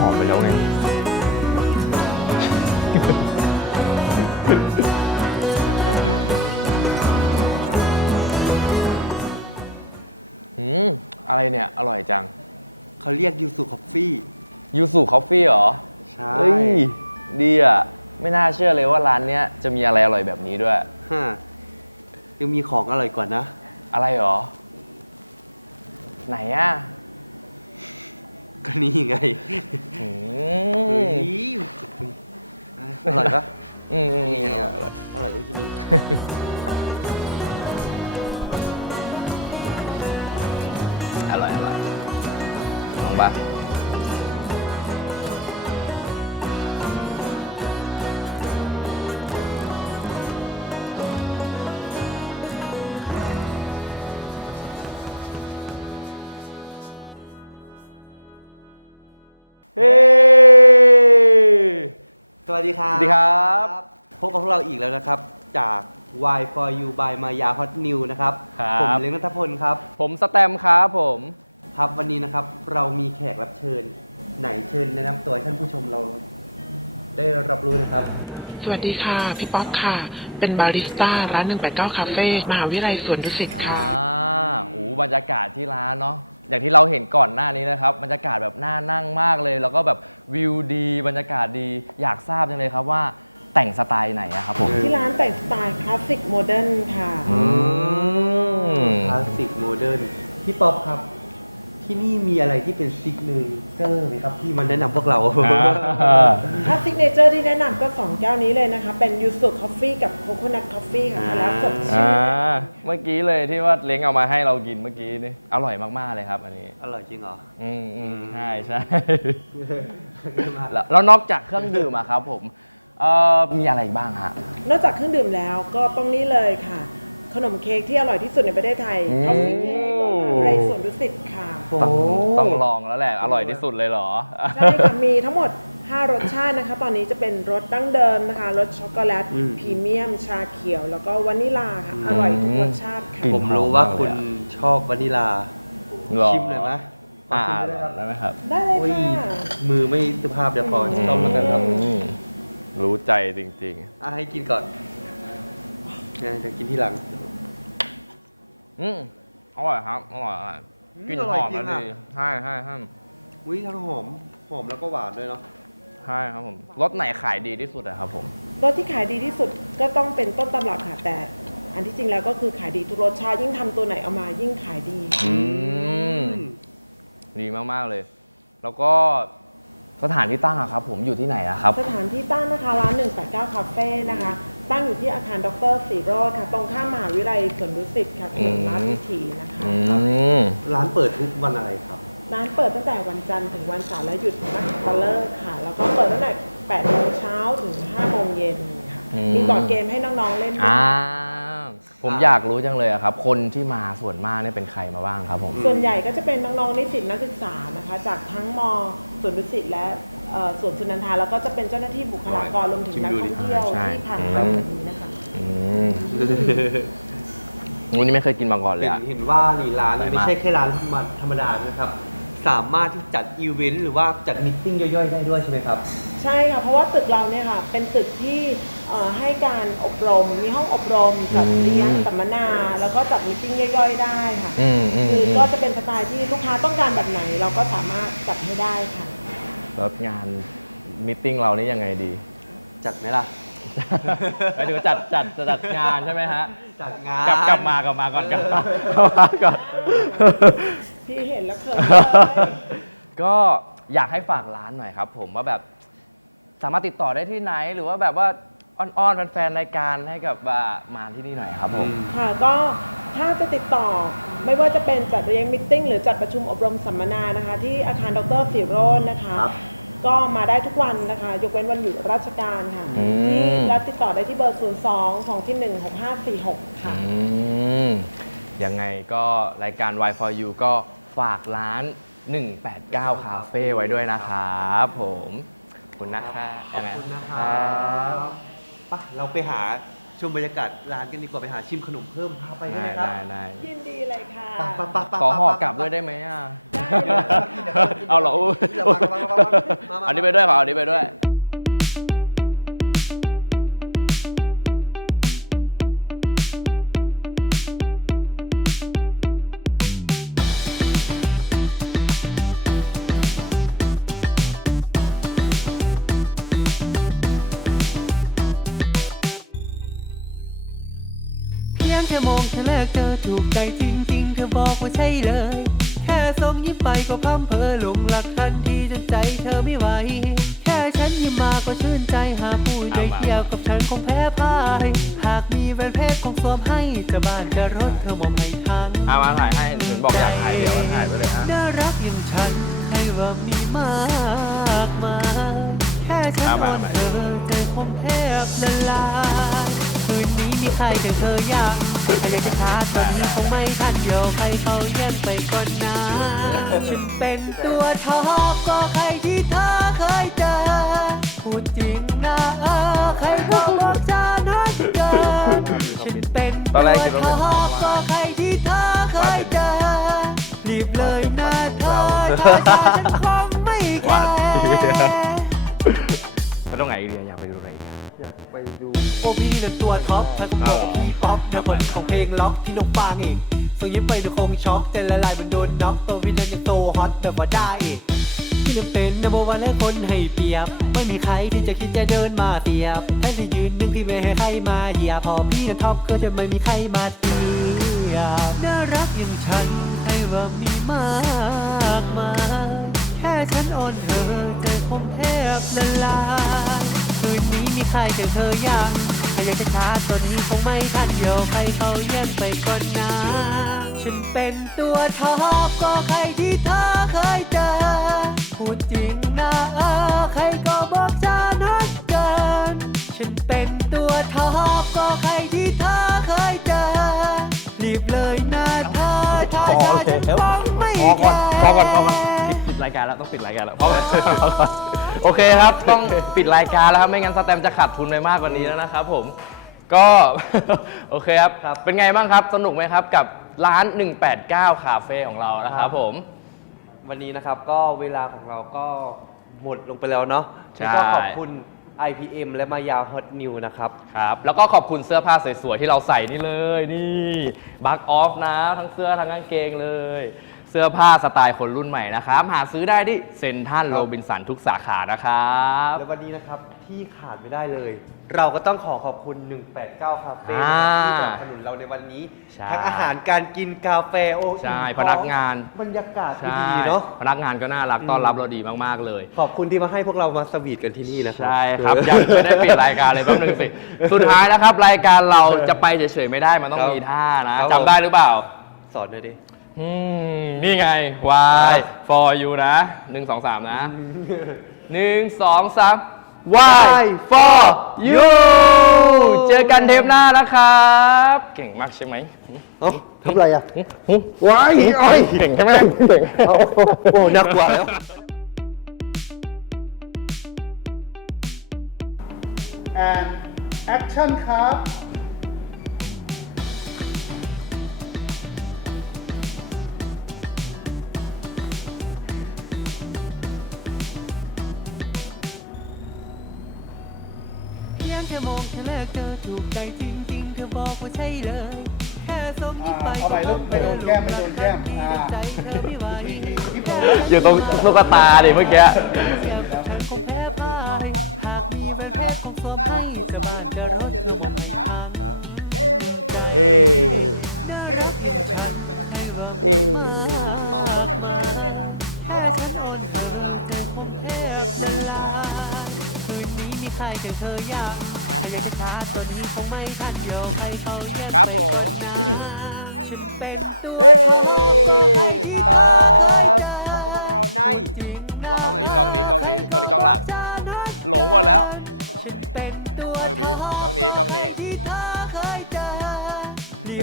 หอมไปแล้วไง อืมอะไรเนี่ย อร่อยจัง เขาเรียกยูสุคอฟฟี่ยูสุคอฟฟี่เหรอ ใช่ ดีอ่ะ ไม่น่าเชื่อเลยว่าร้านเนี้ย จะมีอะไรอร่อยแบบนี้ด้วย ฮะยังมีของอร่อยกว่านะ อะไรเหรอ ไหนอ่ะก็นี่ไงออร่อยปะอืมอร่อย อร่อยก็กินดี อร่อยอร่อยลองบ้างวัสดีครับ สวัสดีครับ พบกับพวกเราอีกแล้วนะครับ จาก Why for you by Maya Hot New นะครับ ผมเล้งนัทพลครับ ผมสแตมครับผม ครับวันนี้นะครับ เรามีแขกรับเชิญไหนเชิญแนะนำตัวให้ท่านผู้ชมเรา ได้รับรู้นะครับ สวัสดีค่ะ พี่ป๊อกค่ะ เป็นบาริสต้าร้าน 189 คาเฟ่มหาวิทยาลัยสวนดุสิตค่ะอ่าโอ้บรรยากาศที่ร้านเนาะอย่างที่เราเห็นก่อนหน้านี้นะครับ บรรยากาศแบบน่านั่งมากเลย แล้วก็แบบวิวดี บรรยากาศดีอยากทราบจังเลยครับว่าแต่งสไตล์ไหนครับผม ที่ร้านแต่งสไตล์คลาสสิกโมเดิร์นค่ะคลาสสิกโมเดิร์นพี่ป๊อบครับที่นี่มีอะไรที่เป็นซิกเนเจอร์ไหมครับ ที่มันแนะนำพวกเรา ถ้าซิกเนเจอร์ที่แนะนำก็สองแก้วนี้เลยนะคะ เป็นยูสุคอฟฟี่กับโคโคนัทคอฟฟี่ค่ะแล้วสดชื่นเมื่อกี้เลยที่ว่าเล้งเอามาให้เรากินเมื่อกี้นี่อร่อยมากๆเลยครับอันนี้อร่อยจริงเหรออืมอืมใช่ใช่แล้วนอกจากเครื่องดื่มอะครับผมมีอะไรบ้างฮะนอกจากเครื่องดื่มแล้วก็ตรงนี้เลยค่ะขนมเค้กที่อร่อยที่สุดในประเทศไทยท็อปซีเค้กไรส่วนดุสิตค่ะ ต้องต้องลองแล้วแหละอร่อยที่สุดเลยเหรอใช่ค่ะมีทั้งหมด 5 รสชาตินะคะ ตอนนี้จะเป็นรสดั้งเดิมนะคะรสช็อกโกแลตพรีเมียมชาเขียว แล้วก็วานิลาค่ะอร่อยทุกรสชาติค่ะ ผมรู้ว่าคุณชอบวานิลาชิมเลยไหมอ่าได้ไหมครับได้เลยค่ะมือไม่สุภาพเดี๋ยวพอจะต้องมากันครับรู้ใจจริง ๆอ่าให้กินก่อนเดี๋ยวกินที่หลัง อืมอร่อยครับ อร่อยอร่อยกินหอมเลยใช่ใช่ใช่อุ้ยทั้งหอม หอมแล้วก็หวานด้วยเนาะ ใช่ครับผมรสไหนขายดีที่สุดอะครับผมรสที่ขายดีที่สุดก็ต้องเป็นต้นตำรับค่ะ แต่ อันที่จริงแล้วก็คือขายดีทุกรสชาติยิ่งทำตัวไหนเอามายิ่งขายดีอดีมากมากเลย แล้วก็สถานที่ตั้งอะครับผมอยู่ที่ไหนอะครับ สถานที่ตั้งนะคะ ร้าน189คาเฟ่นะคะตั้งอยู่ที่อาคารดรสีรอดค่ะตรงข้ามมหาวิทยาลัยสวนดุสิตค่ะถนนราชวิถีนะคะร้านเปิดทุกวันอะไรครับ ร้านเปิดตั้งแต่วันจันทร์ถึงวันเสาร์และหยุดนักบอลเลอร์ค่ะ แล้วก็เปิดตั้งแต่แปดโมงเช้าถึงห้าโมงเย็นค่ะ มีบอรดเกมให้น้องๆเล่นอ่าผมอยากรู้จังเลยครับ คนที่มาส่วนมากเนี่ยเป็นใครมาบ้างครับผมส่วนใหญ่ก็จะเป็นน้องๆนิสิตนักศึกษานะคะจากทั้งมสวนดุสิตและส่วนสุนันทาแล้วก็จะเป็นเจ้าหน้าที่บุคลากรรวมถึงนักท่องเที่ยวที่ผ่านไปาแบนี้นะคะองูนี่ไม่เคยกินมาก่อนเลย เห็นว่าร้านไม่ใช่แค่ร้านธรรมดานะครับ สามารถที่จัดอีเวนต์หรือว่าจัดมิทติ้งย่อยๆ ได้ด้วยใช่ไหมครับ ใช่ค่ะเพราะว่าตึกเราเนี่ยค่ะเป็นตึกที่ให้การอบรมมีห้องอบรมจัดเลี้ยงสัมมนา แล้วก็จัดมิทติ้งย่อยๆได้ค่ะคือก็จะเป็นสไตล์ที่ลูกค้าต้องการแบบไหนเราก็สามารถจัดให้ได้ค่ะแล้วงานมิ팅เรานี่ยังไงดีจัดไหมล่ะไปดูจัดจัดจัดงานใช่ไหมฮะจัดงานกลับกลับมากลับมาก่อนกลับมาก่อนพี่เห็นแล้วเคยก็อยากให้ฝากร้านหน่อยครับผมว่าแบบสามารถติดต่อได้ที่ไหนหรือว่าแบบว่าอ้อนๆแฟนรายการให้กับมาที่นี่หน่อยครับผม ค่ะ ก็ถ้าจะติดต่อไม่ว่าจะเป็นจัดเรียงมิทติ้งหรือจัดประชุมอบรมสัมมนานะคะ ที่อาคารดรสีโรจน์นะคะ ก็มาได้ทุกวันนะคะ ยกเว้นวันหยุดราชการค่ะที่รับติดต่อได้ที่เบอร์ 0 2งที่1 6 5 4 6 ค่ะยังไงก็รายการ Y for You ก็ฝากร้าน 189 คาเฟ่ไว้ด้วยนะครับผมขอบคุณนะคะขอบคุณนะครับป่ะ เราไปหาชมบรรยากาศร้านกันดีกว่าไปหาชิมขนมเพิ่มพาไปได้ไหมครับ ยินดีเลยค่ะปะปะปะขอหอกลับด้วยได้ไหมอ่ะ ได้ เอาหรออันนี้ไปด้วยเขออันนี้ไปด้วยูกใจจริงๆ เธอบอกว่าใช่เลย แค่ส่งยิ้มไปก็พั่มเพอหลงหลักทัน ทีจนใจ เธอไม่ไหว แค่ฉันยิ้มมาก็ชื่นใจหาผู้ใจเดี่ยวกับฉันคงแพ้พ่าย หากมีแฟนเพจของสวมให้จะบ้านจะรถเธอมองไม่ทันอามาถ่ายให้เหมือนบอกอยากถ่ายเดี๋ยวก็ถ่ายไปเลยฮะน่ารักอย่งฉัน ให้ว่ามีมากมาแค่ฉันเจอใจคงแทบละลายคืนนี้มีใครแต่เธออยากไม่ได้กะพาตันคงไม่ทันเดียวใครเขาเยี่ยมไปก่อนนะถึงเป็นตัวท็อปก็ใครที่เธอเคยเจอพูดจริงนะ ใครบอกว่าจะนัดเจอถึงเป็นตอนแรกคิดว่าเป็นท็อปใครที่เธอเคยเจอรีบเลยนะเธอคาไม่แคร์ก็ต้องไงเรียอยากไปดูอะไรอีกอ่ะอยากไปดู โอพี่เนี่ตัวท็อปทัศน์ปีป๊อปทับนของเพลงล็อกที่ลงปางเองส่งยิ้มไปดูคงช็อกแต่ละลายมันโดนน็อกตัวพี่นั้นี่ยโตฮอตแต่ว่าได้พี่เนี่ยเป็นนับวันและคนให้เปรียบ ไม่มีใครที่จะคิดจะเดินมาเสียบแค่จะยืนนึงพี่ไม่ให้ใครมา เหยียบพอพี่นั้นท็อปก็จะไม่มีใครมาเสียบน่ารักอย่างฉัน ให้ว่ามีมากมายแค่ฉันอ่อนเธอคงเทพบ่ะลายคืนนี้มีใครแต่เธออยากถ้าอยากจะช้าตัวนี้คงไม่ทันเดี๋ยวใครเขาเยี่ยมไปก่อนนะฉันเป็นตัวท็อก็ใครที่เธอเคยเจอพูดจริงนะใครก็บอกจานัดเกินฉันเป็นตัวท็อก็ใครที่เธอเคยเจอรีบเลยนะพอแล้วพอก่อนพอก่อนพอก่อนรายการแล้วต้องปิดรายการแล้วเพราะโอเคครับ ต้องปิดรายการแล้วครับไม่งั้นสแตมจะขาดทุนไปมากกว่านี้แล้วนะครับผมก็โอเคครับครับเป็นไงบ้างครับ สนุกไหมครับ กับร้าน 189 คาเฟ่ของเรานะครับผมวันนี้นะครับก็เวลาของเราก็หมดลงไปแล้วเนาะก็ขอบคุณ IPM และมายาฮอตนิวนะครับครับแล้วก็ขอบคุณเสื้อผ้าสวยๆ ที่เราใส่นี่เลย นี่บักออฟนะ ทั้งเสื้อทั้งกางเกงเลยเสื้อผ้าสไตล์คนรุ่นใหม่นะครับ หาซื้อได้ที่เซ็นท่านโรบินสันทุกสาขานะครับ แล้ววันนี้นะครับที่ขาดไม่ได้เลย เราก็ต้องขอขอบคุณ 189 คาเฟ่ที่สนับสนุนเราในวันนี้ ทั้งอาหารการกิน กาแฟโอ้ใช่พนักงานบรรยากาศดีเนาะพนักงานก็น่ารักต้อนรับเราดีมากๆเลย ขอบคุณที่มาให้พวกเรามาสวีทกันที่นี่นะครับใช่ครับอยากจะได้เปลี่ยนรายการเลยแป๊หนึ่งสิสุดท้ายนะครับ รายการเราจะไปเฉยๆไม่ได้มันต้องมีท่านะจำได้หรือเปล่าสอนเลยดินี่ไง y for you นะหนึ่งสองสามนะหนึ่งสองสาม y for you เจอกันเทปหน้านะครับ เก่งมากใช่ไหมทำอะไรอ่ะ why เก่งใช่ไหมเก่งโอ้หนักกว่าแล้วแอนแอคชั่นครับเอาใหม่ลกไองเธอแลกเจอถูกใจจริงๆเธอบอกว่าใช่เลยเอา้ปลูกไปโดนแก้อยมไปโดนแก้มอ้่าอ้ยู่ตรงลูกตาดิเมื่อกี้ยน่ารักสดใสครับผมอ้ย่าลืมนะยูกนะครับเอ้ยเอ้เท่เท่ไปทางไปทางเอบเอ้ต้องทำท่าด้วยไหมคะให้ลองก็ได้ธออยากจะพาไม่ทันเดีะใครเขาจะไปก้ฉัครับพบกับพวกเราในว่าเองกล้องนี้ กล้องนี้ กล้องนี้ กล้องหลังหลงหมดแล้วกล้องนี้ กล้องนี้ กล้องนี้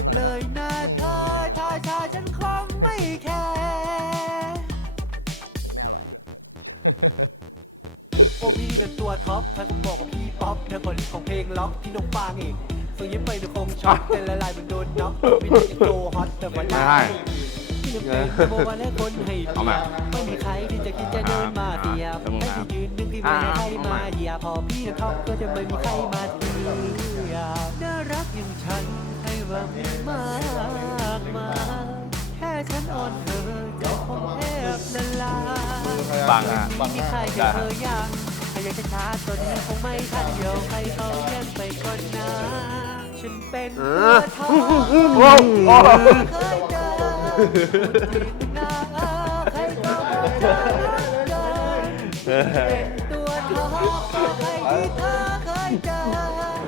อร่อยนะอไม่อร่อย hai hai không mà à à cảm ơn nam à không mà Hãy subscribe cho kênh Ghiền Mì Gõ Để không bỏ lỡ những video hấp dẫn เดี๋ยวระวังมือมือพยายามบังฮะบังหน้า ได้ฮะอืมโอ้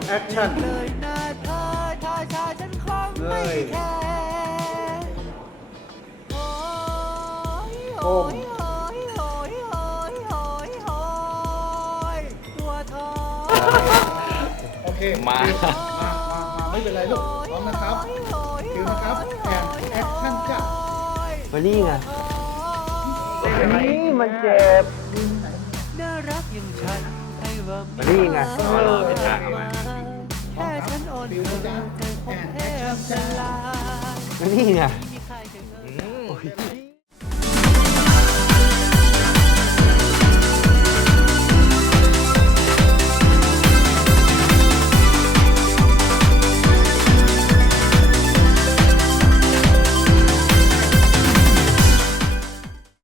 แอคชั่นเฮ้มโอเค มา มามามาไม่เป็นไรลูก พร้อมนะครับคิวนะครับ แอนแอคชั่นจ้ะมานี่ไงนี่มันเจ็บมานี่ไงรออเปทางเข้มาพร้อมครับ ฟิวนะจ้ะแอนแอคชั่นจ้ะมานี่ไง